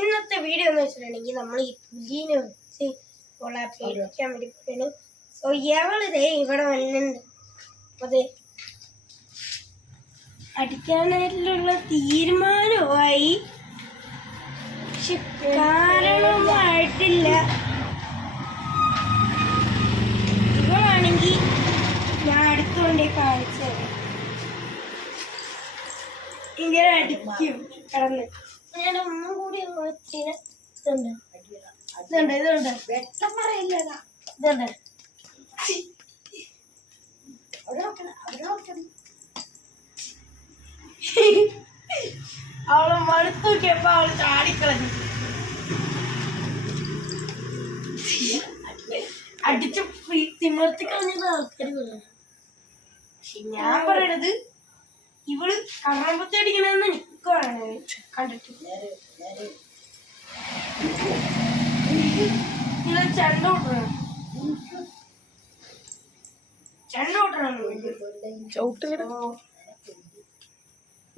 ഇന്നത്തെ വീഡിയോ എന്ന് വെച്ചിട്ടുണ്ടെങ്കിൽ നമ്മൾ ഈ പുലിനെ വെച്ച് കൊളാപ്പിക്കാൻ വേണ്ടി പോയിട്ടാണ്. സോ ഇവളിതേ ഇവിടെ വന്നിട്ടുണ്ട്. അതെ അടിക്കാനായിട്ടുള്ള തീരുമാനമായി, പക്ഷെ കാരണമൊന്നും ആയിട്ടില്ല. ഇവളാണെങ്കിൽ ഞാൻ അടുത്തുകൊണ്ടേ കാണിച്ചത് ഇങ്ങനെ അടിക്കും കടന്ന്. ഞാൻ ഒന്നും കൂടി ഇതുണ്ട് വ്യക്തം പറയില്ല. ഇതുണ്ട് അവളെ മടുത്തു നോക്കിയപ്പോ അവള് ചാടിക്കളഞ്ഞു. അടിച്ച് തിമർത്തി കളഞ്ഞത് ആൾക്കാർ പറയുന്നത്. പക്ഷെ ഞാൻ പറയണത് ഇവള് കറമ്പത്തി അടിക്കണമെന്ന് എനിക്ക് പറയണത് കണ്ടിട്ട്. ഇങ്ങനെ ചെണ്ട ഓട്ടണം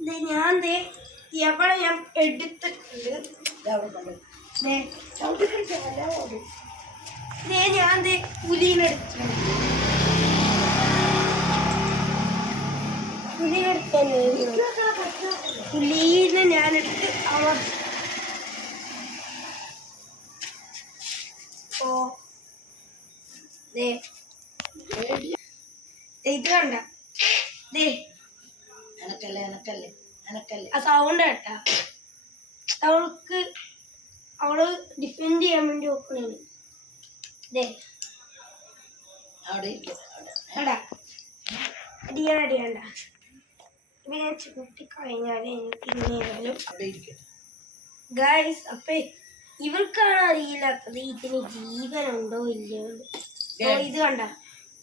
ഞാൻ എവിടെ ഞാൻ എടുത്തിട്ടുണ്ട്. ഞാൻ പുലിനെടുത്തിട്ടുണ്ട്. പുലീനെ ഞാനെടുത്ത് അവർ ഇത് കണ്ട ആ സൗണ്ട് കേട്ടാ. അവള് ഡിഫെൻഡ് ചെയ്യാൻ വേണ്ടി നോക്കണേ. അടിയാണ്ട ഇപ്പൊ ഞാൻ ചൂട്ടി കഴിഞ്ഞാല് എനിക്ക് ഇങ്ങനെയായാലും ഗൈസ്. അപ്പൊ ഇവൾക്കാണ് അറിയില്ലാത്തത് ഇതിന് ജീവനുണ്ടോ ഇല്ലയോ. ഇത് കണ്ട,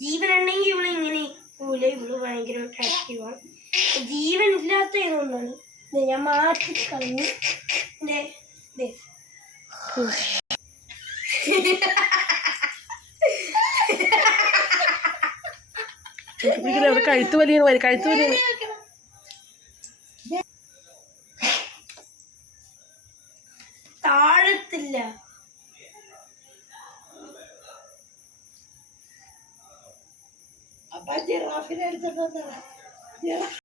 ജീവനുണ്ടെങ്കിൽ ഇവള് ഇങ്ങനെ പോലെ ഇവള് ഭയങ്കരമായിട്ട് ആക്റ്റീവാണ്. ജീവൻ ഇല്ലാത്ത ഏതുകൊണ്ടാണ് ഞാൻ മാറ്റി കളഞ്ഞു. കഴുത്ത് വലിയ താഴത്തില്ല. അപ്പൊ ജിറാഫിനെ എടുത്തിട്ട്